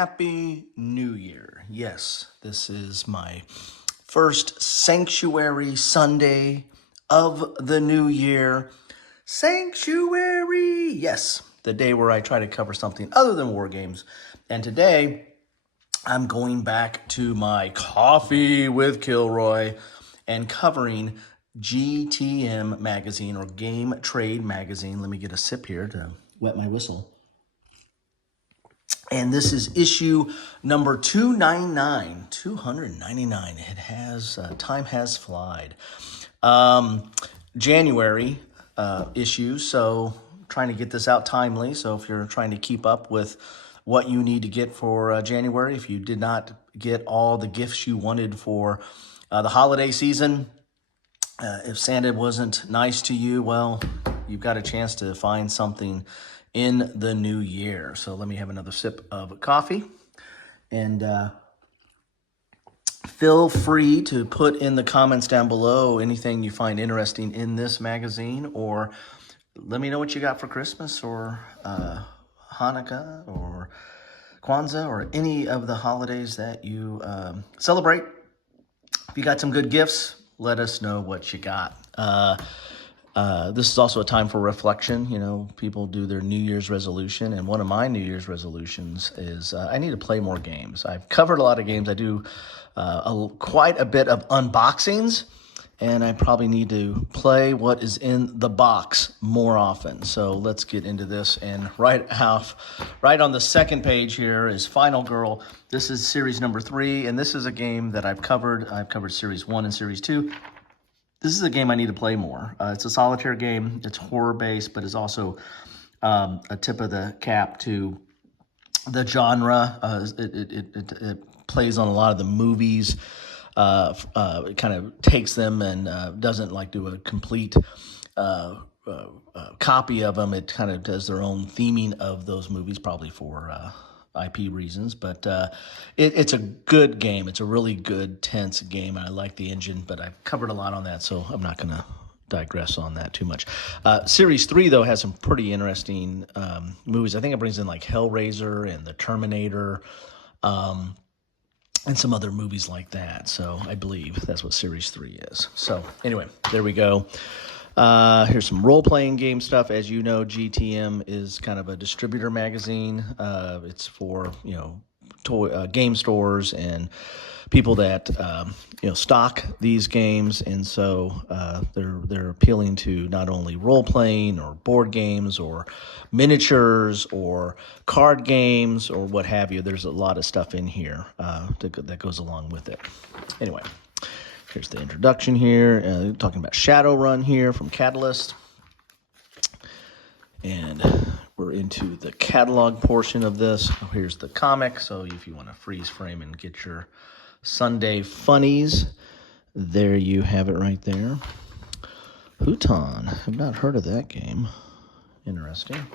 Happy New Year. Yes, this is my first Sanctuary Sunday of the new year. Sanctuary! Yes, the day where I try to cover something other than war games. And today, I'm going back to my Coffee with Kilroy and covering GTM magazine or Game Trade magazine. Let me get a sip here to wet my whistle. And this is issue number 299. 299. It has, time has flied. January issue, so trying to get this out timely. So if you're trying to keep up with what you need to get for January, if you did not get all the gifts you wanted for the holiday season, if Santa wasn't nice to you, well, you've got a chance to find something in the new year. So let me have another sip of coffee. And feel free to put in the comments down below anything you find interesting in this magazine, or let me know what you got for Christmas or Hanukkah or Kwanzaa or any of the holidays that you celebrate. If you got some good gifts, let us know what you got. This is also a time for reflection. You know, people do their New Year's resolution, and one of my New Year's resolutions is I need to play more games. I've covered a lot of games. I do quite a bit of unboxings, and I probably need to play what is in the box more often. So let's get into this. And right on the second page here is Final Girl. This is series number 3, and this is a game that I've covered. I've covered series 1 and series 2. This is a game I need to play more. It's a solitaire game. It's horror-based, but it's also a tip of the cap to the genre. It plays on a lot of the movies. It kind of takes them and doesn't like do a complete copy of them. It kind of does their own theming of those movies, probably for IP reasons, but it's a good game. It's a really good, tense game, and I like the engine, but I've covered a lot on that, so I'm not going to digress on that too much. Series 3, though, has some pretty interesting movies. I think it brings in like Hellraiser and The Terminator, and some other movies like that, so I believe that's what Series 3 is. So anyway, there we go. Here's some role-playing game stuff. As you know, GTM is kind of a distributor magazine. It's for, game stores and people that, stock these games. And so they're appealing to not only role-playing or board games or miniatures or card games or what have you. There's a lot of stuff in here that goes along with it. Anyway. Here's the introduction here, talking about Shadowrun here from Catalyst. And we're into the catalog portion of this. Here's the comic, so if you want to freeze frame and get your Sunday funnies, there you have it right there. Huton, I've not heard of that game. Interesting.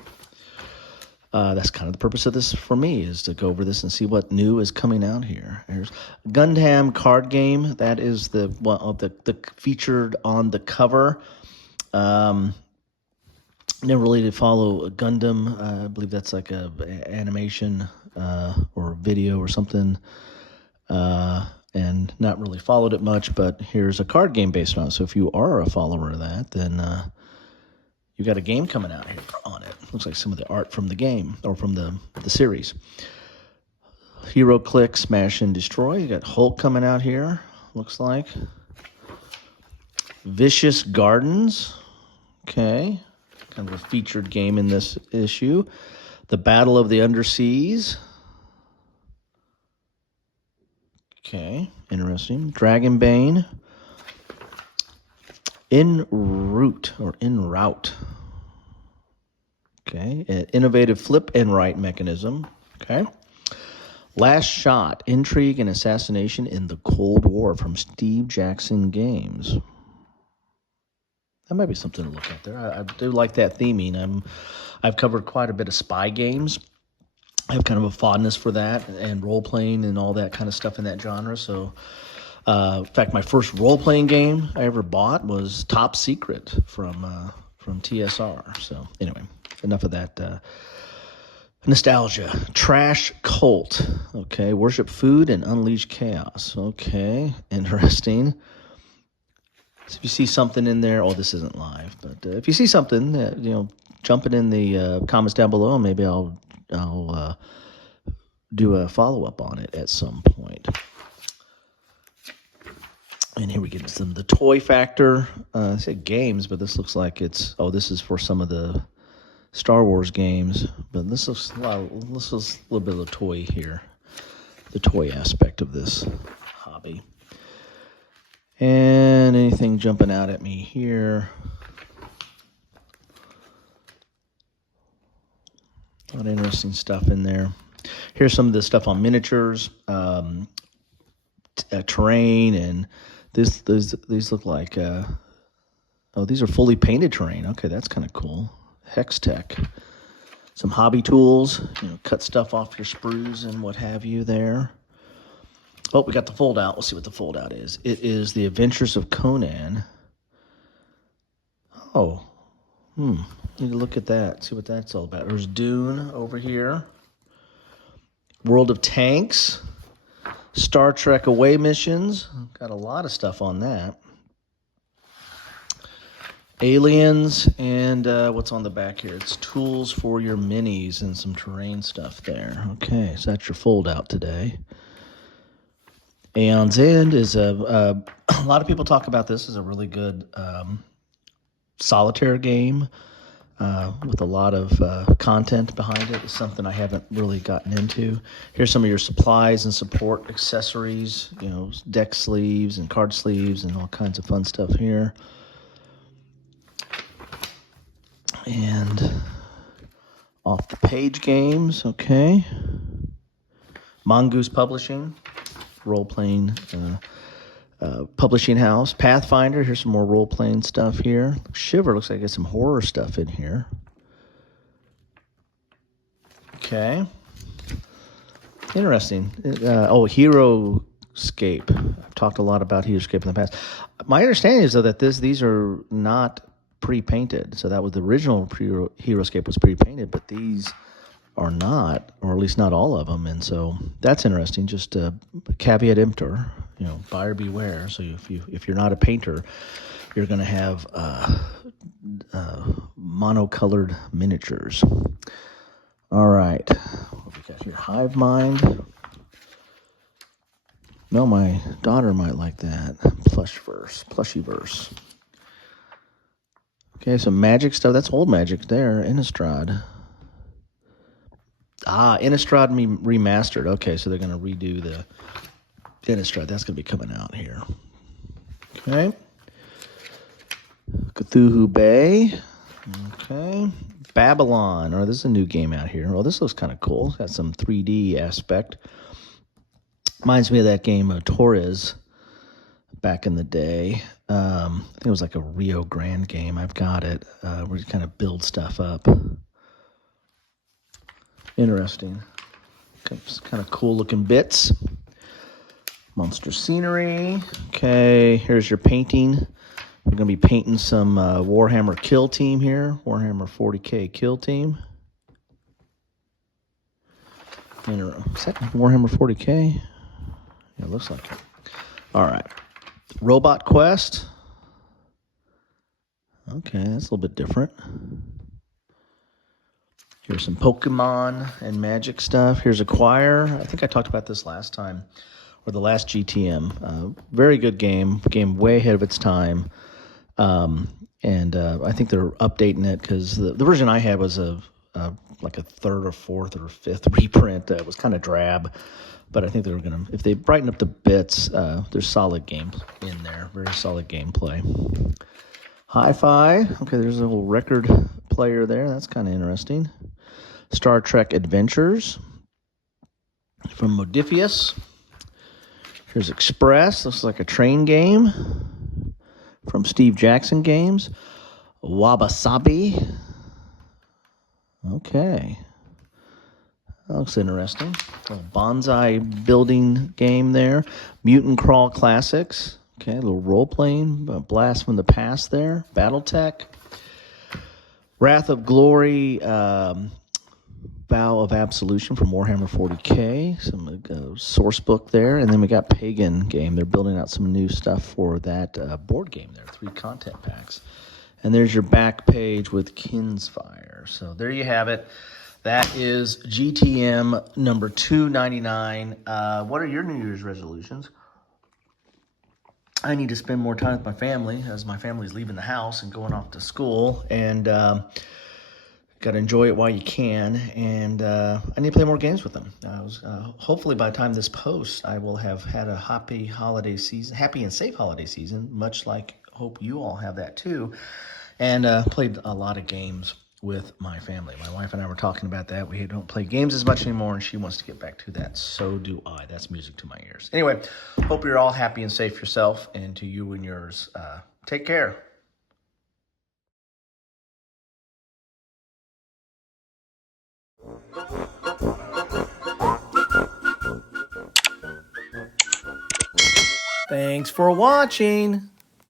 That's kind of the purpose of this for me, is to go over this and see what new is coming out here. There's Gundam card game. That is the featured on the cover. Never really did follow Gundam. I believe that's like a animation or video or something, and not really followed it much. But here's a card game based on it. So if you are a follower of that, then you got a game coming out here on it. Looks like some of the art from the game, or from the series. Hero Click, Smash and Destroy. You got Hulk coming out here, looks like. Vicious Gardens. Okay. Kind of a featured game in this issue. The Battle of the Underseas. Okay, interesting. Dragonbane. En route. Okay, an innovative flip and right mechanism. Okay. Last Shot, Intrigue and Assassination in the Cold War from Steve Jackson Games. That might be something to look at there. I do like that theming. I've covered quite a bit of spy games. I have kind of a fondness for that, and role-playing and all that kind of stuff in that genre. So, in fact, my first role-playing game I ever bought was Top Secret from TSR. So anyway, enough of that Nostalgia. Trash cult. Okay. Worship food and unleash chaos. Okay. Interesting. So if you see something in there, this isn't live, but if you see something, jump it in the comments down below, and maybe I'll do a follow-up on it at some point. And here we get some of the toy factor. I said games, but this looks like it's, this is for some of the Star Wars games, but this looks a little bit of the toy here, the toy aspect of this hobby. And anything jumping out at me here? A lot of interesting stuff in there. Here's some of the stuff on miniatures, terrain, and these look like these are fully painted terrain. Okay, that's kind of cool. Hex Tech. Some hobby tools, cut stuff off your sprues and what have you there. We got the fold out. We'll see what the fold out is. It is The Adventures of Conan. Need to look at that, see what that's all about. There's Dune over here. World of Tanks. Star Trek Away Missions. Got a lot of stuff on that. Aliens, and what's on the back here? It's tools for your minis and some terrain stuff there. Okay, so that's your fold out today. Aeon's End is a lot of people talk about this as a really good solitaire game with a lot of content behind it. It's something I haven't really gotten into. Here's some of your supplies and support accessories, deck sleeves and card sleeves and all kinds of fun stuff here. And off the page games, okay. Mongoose Publishing, role-playing publishing house. Pathfinder, here's some more role-playing stuff here. Shiver, looks like it's some horror stuff in here. Okay. Interesting. HeroScape. I've talked a lot about HeroScape in the past. My understanding is, though, that these are not pre-painted. So that was the original HeroScape was pre-painted, but these are not, or at least not all of them. And so that's interesting. Just a caveat emptor, buyer beware. So if you're not a painter, you're going to have monocolored miniatures. All right, what we got here? Hive Mind. No, my daughter might like that. Plushyverse. Okay, some magic stuff. That's old magic there. Innistrad. Innistrad remastered. Okay, so they're going to redo the Innistrad. That's going to be coming out here. Okay. Cthulhu Bay. Okay. Babylon. This is a new game out here. This looks kind of cool. It's got some 3D aspect. Reminds me of that game, Torres, back in the day. I think it was like a Rio Grande game. I've got it. Where you kind of build stuff up. Interesting. Kind of cool looking bits. Monster scenery. Okay, here's your painting. We're going to be painting some Warhammer Kill Team here. Warhammer 40K Kill Team. Is that Warhammer 40K? Yeah, it looks like it. All right. Robot Quest. Okay, that's a little bit different. Here's some Pokemon and Magic stuff. Here's Acquire. I think I talked about this last time, or the last GTM. Very good game. Game way ahead of its time. And I think they're updating it because the version I had was like a third or fourth or fifth reprint. It was kind of drab. But I think they're going to, if they brighten up the bits, there's solid game in there. Very solid gameplay. Hi-Fi. Okay, there's a little record player there. That's kind of interesting. Star Trek Adventures from Modifius. Here's Express. Looks like a train game from Steve Jackson Games. Wabasabi. Okay. That looks interesting. A little bonsai building game there. Mutant Crawl Classics. Okay, a little role-playing. Blast from the Past there. Battletech. Wrath of Glory. Vow of Absolution from Warhammer 40K, some source book there, and then we got Pagan game. They're building out some new stuff for that board game there, 3 content packs. And there's your back page with Kinsfire. So there you have it. That is GTM number 299. What are your New Year's resolutions? I need to spend more time with my family as my family's leaving the house and going off to school. And got to enjoy it while you can. And I need to play more games with them. Hopefully by the time this posts, I will have had a happy and safe holiday season, much like hope you all have that too. And played a lot of games with my family. My wife and I were talking about that. We don't play games as much anymore, and she wants to get back to that. So do I. That's music to my ears. Anyway, hope you're all happy and safe yourself, and to you and yours. Take care. Thanks for watching.